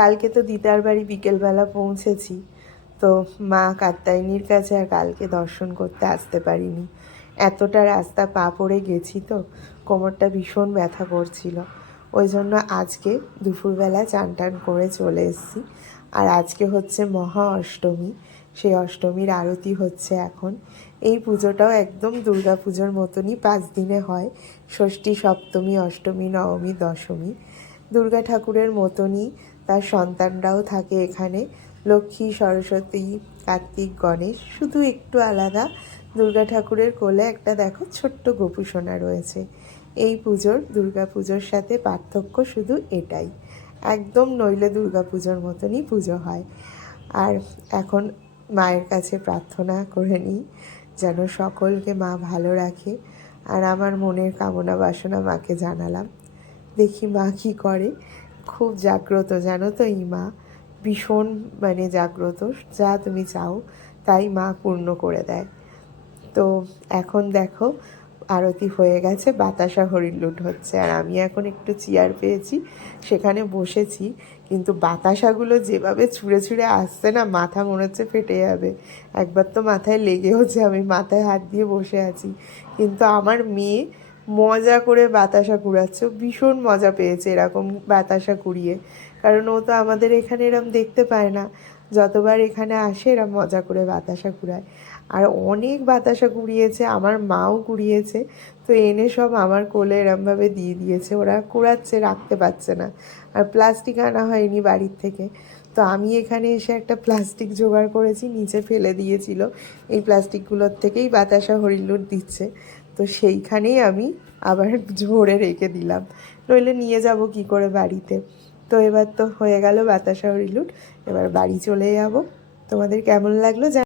কালকে তো দিদার বাড়ি বিকেলবেলা পৌঁছেছি, তো মা কাত্যায়নীর কাছে আর কালকে দর্শন করতে আসতে পারিনি। এতটা রাস্তা পা পড়ে গেছি তো কোমরটা ভীষণ ব্যথা করছিল। ওই জন্য আজকে দুপুরবেলা চান টান করে চলে এসেছি। আর আজকে হচ্ছে মহা অষ্টমী, সেই অষ্টমীর আরতি হচ্ছে এখন। এই পুজোটাও একদম দুর্গা পুজোর মতনই 5 দিনে হয়, ষষ্ঠী সপ্তমী অষ্টমী নবমী দশমী। দুর্গা ঠাকুরের মতনই তার সন্তানরাও থাকে এখানে, লক্ষ্মী সরস্বতী কার্তিক গণেশ, শুধু একটু আলাদা দুর্গা ঠাকুরের কোলে একটা দেখো ছোট্ট গোপুসোনা রয়েছে। এই পুজোর দুর্গা পুজোর সাথে পার্থক্য শুধু এটাই, একদম নইলে দুর্গা পুজোর মতনই পুজো হয়। আর এখন মায়ের কাছে প্রার্থনা করে নিই যেন সকলকে মা ভালো রাখে। আর আমার মনের কামনা বাসনা মাকে জানালাম, দেখি মা কী করে। খুব জাগ্রত জানো তো এই মা, ভীষণ জাগ্রত, যা তুমি চাও তাই মা পূর্ণ করে দেয়। তো এখন দেখো আরতি হয়ে গেছে, বাতাসা হরিলুট হচ্ছে, আর আমি এখন একটু চেয়ার পেয়েছি সেখানে বসেছি। কিন্তু বাতাসাগুলো যেভাবে ছুঁড়ে ছুঁড়ে আসছে না, মাথা মনে হচ্ছে ফেটে যাবে। একবার তো মাথায় লেগেওছে, আমি মাথায় হাত দিয়ে বসে আছি। কিন্তু আমার মেয়ে মজা করে বাতাসা কুড়াচ্ছে, ভীষণ মজা পেয়েছে এরকম বাতাসা কুড়িয়ে, কারণ ও তো আমাদের এখানে এরম দেখতে পায় না। যতবার এখানে আসে এরা মজা করে বাতাসা কুড়ায়। আর অনেক বাতাসা কুড়িয়েছে, আমার মাও কুড়িয়েছে। তো এনে সব আমার কোলে এরমভাবে দিয়ে দিয়েছে, ওরা কুড়াচ্ছে, রাখতে পারছে না। আর প্লাস্টিক আনা হয়নি বাড়ির থেকে, তো আমি এখানে এসে একটা প্লাস্টিক জোগাড় করেছি, নিচে ফেলে দিয়েছিল, এই প্লাস্টিকগুলোর থেকেই বাতাসা হরিলুট দিচ্ছে। তো সেইখানেই আমি আবার ঝরে রেখে দিলাম, নইলে নিয়ে যাব কি করে বাড়িতে। তো এবার তো হয়ে গেল বাতাসা হরিলুট, এবার বাড়ি চলে যাব। তোমাদের কেমন লাগলো